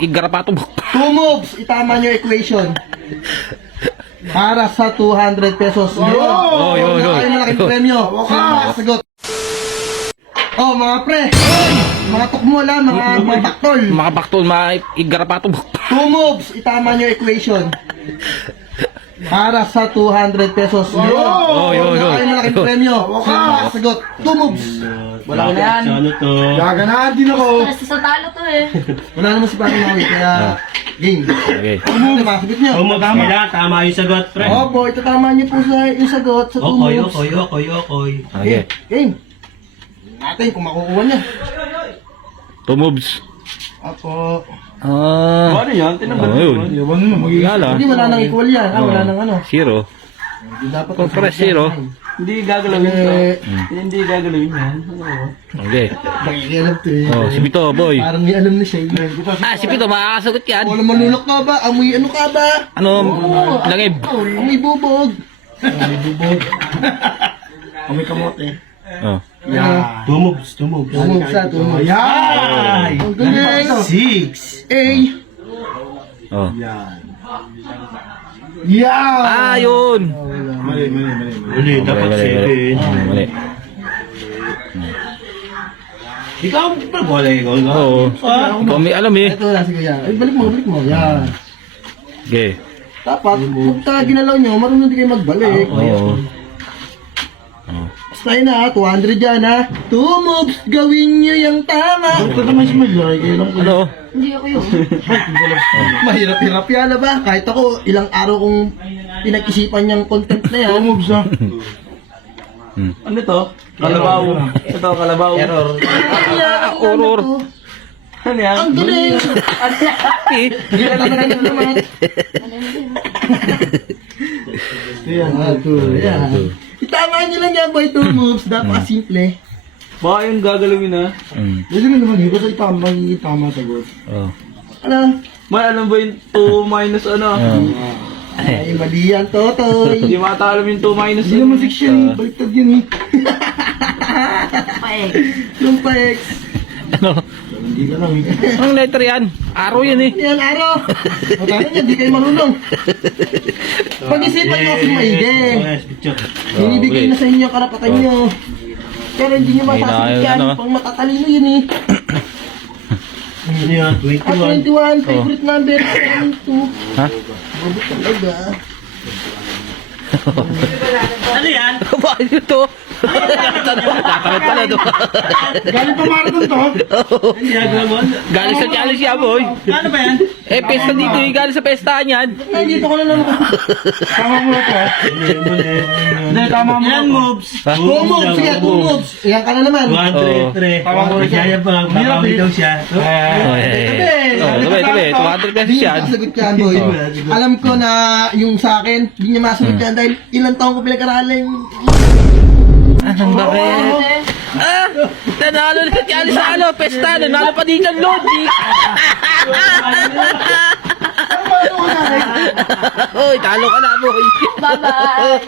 Igarapato. 2 moves, itama nyo equation. Para sa 200 pesos. Oh, yun. Ay, malaking premyo. Sino makasagot? Oh, mga pre. Mga tukmo lang, mga baktol. Mga baktol, mga igarapato. 2 moves, itama nyo equation. Para sa 200 pesos. Oh, yun. Ay, malaking premyo. Sino makasagot? 2 moves. Wala na yan. Ano to? Gaganahan din ako. Basta sa talo to eh. Wala naman si Paring Maui, kaya game. Okay. 2 moves, makasagot nyo. Kailangan tama yung sagot, pre. Opo, itatama nyo po sa yung sagot sa 2 moves. Okoy. Okay. Game. Natin kung makukuha niya. 2 moves. Opo. Ano yan? Oh, yun. Gala. Hindi, wala nang equal yan. Wala nang ano. Zero. Hindi dapat. Kung press zero. Hindi gagalawin to. Hindi gagalawin yan. Okay. Nakikialam to eh. Oh, si Pito, boy. Parang may alam na siya. Si Pito, makakasagot yan. Wala manulok ka ba? Amoy ano ka ba? Ano? Langib. Amoy bubog. Amoy kamote. Oh. Yeah. 2 moves. 2 moves. Tumog sa tumog. Yan! Ang galing. 6. A. Oh. Yeah. Ah, yun. Uli, dapat 7. Mali. Ikaw, wala ikaw. Oo. Ikaw may alam eh. Ito lang si Kuya. Ay, balik mo. Yan. Okay. Dapat, pagka ginalaw nyo, marunong din kayo magbalik. Oo. Basta yun ha, 200 yan ha. 2 moves, gawin nyo yung tama. Ito naman si Maglay, kayo lang Ano? Hindi ako yun. Mahirap-hirap yan ba? Kahit ako, ilang araw kong pinag-isipan niyang content na yan. 2 moves ha. Ano to? Kalabaw. Ito, kalabaw. Error. Horror. Ano yan? Ang galing! Hindi ka talaga naman. Yan, yan. Itama nyo lang yan, boy, 2 moves. Dapat simple. Baka yung gagalawin na. Pwede mo naman yun, kasi itama sagot. Oh. Ano? May alam ba yung 2 minus ano? Ay, mali yan, Totoy. Hindi makata alam yung 2 minus Hindi naman fiction eh. Baliktad yun eh. Paeg. Yung pa-ex. Ano? Hindi ka lang eh. Anong letter yan? Araw yan eh. Yan, araw. Matalo niya, di kayo marunong. Pag-isipan nyo kasi maigi. Binibigay na sa inyo ang karapatan nyo. Pero hindi nyo masasagot yan. Ano? Pang matatalino yun eh. Ano yan? At 21, favorite number, 2. Ha? Mabot talaga. Ano yan? Bakit ito? Tatangat pala ito. Galing pa marathon to. Ano yan? Galing sa challenge yan, boy. Ano ba yan? Eh, pesta dito eh. Galing sa pestahan yan. Nandito ko na naman. Tama mo na to. Hindi, tama mo. Ilan moves? 2 moves, sige, 2 moves. Iyan ka na naman. 1, 3, 3. Tama mo. Kaya pa, babawi daw siya. Oh, tabi. 200 pesos Hindi yan. niya masagot yan, boy. Alam ko na yung sa akin, hindi niya masagot yan dahil ilang taong ko pinag-aralan. Anong bakit? Nanalo na sa challenge sa ano, pesta. Nanalo pa dito ang logic. Hoy, talo ka na, boy. Bye-bye.